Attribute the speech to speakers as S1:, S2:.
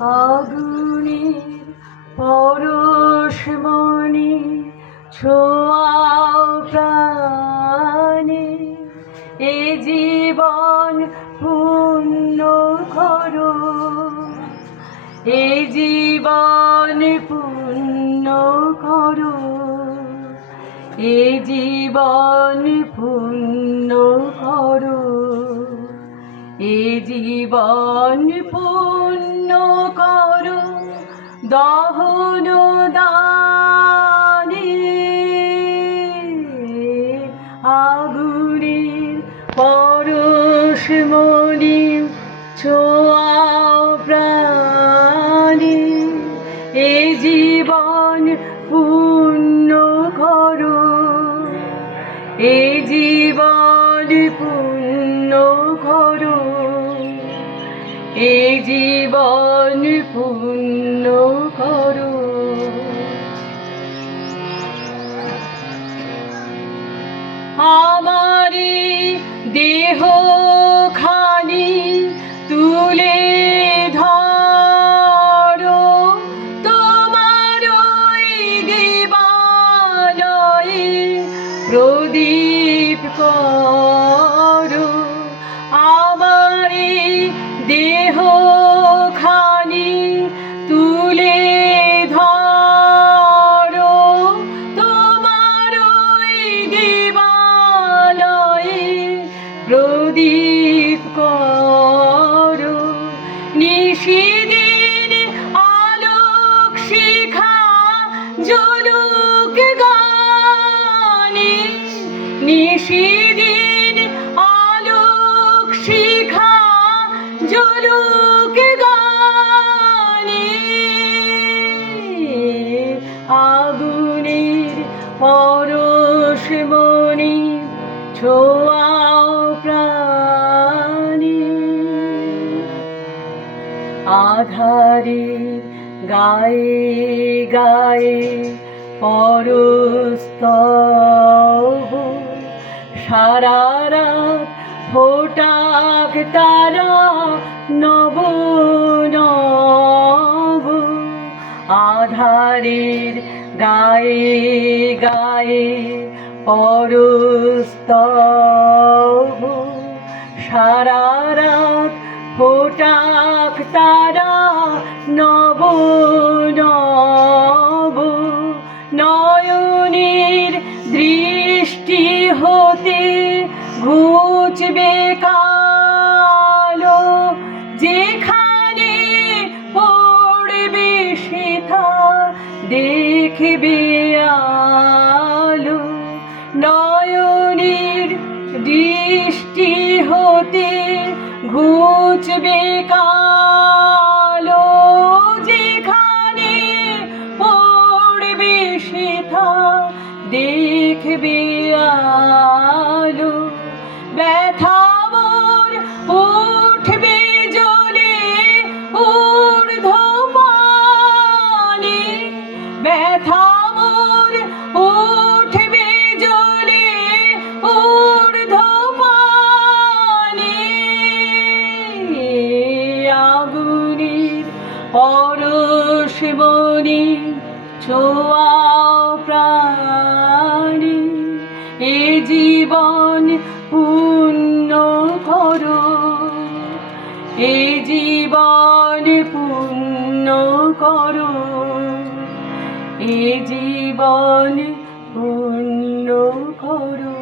S1: আগুনের পরশমণি ছোঁয়াও প্রাণে। এ জীবন পূর্ণ করো। এ জীবন পূর্ণ করো। এ জীবন পূর্ণ করো। এ জীবন পূর্ণ করো, দহন দানে। আগুনের পরশমণি ছোঁয়াও প্রাণে। এ জীবন পূর্ণ করো, এ জীবন পূর্ণ এ জীবন পূর্ণ করো। আমারি দেহ খানি তুলে ধরো। তোমার দেবালয়ে প্রদীপ করো। প্রদীপ করো। নিশিদিন আলোক শিখা জলুক গানে। নিশিদিন আলোক শিখা জলুক গানে। আগুনের পরশমণি ছোঁয়াও আধারে গায়ে গায়ে পরস্তব। সারা রাত ফোটাক তারা নব নব। আধারের গায়ে গায়ে পরস্তব। সারা ফোটাক তারা নব নব নয়নের দৃষ্টি হতে ঘুচবে কালো, যেখানে পড়বে সেথা দেখবে আলো। নয়নের দৃষ্টি হতে ঘুচবে কালো যেখানে পড়বে সেথা দেখবে আলো। ব্যথা পরশমণি ছোঁয়াও প্রাণী। এ জীবন পূর্ণ করো। এ জীবন পূর্ণ করো। এ জীবন পূর্ণ করো।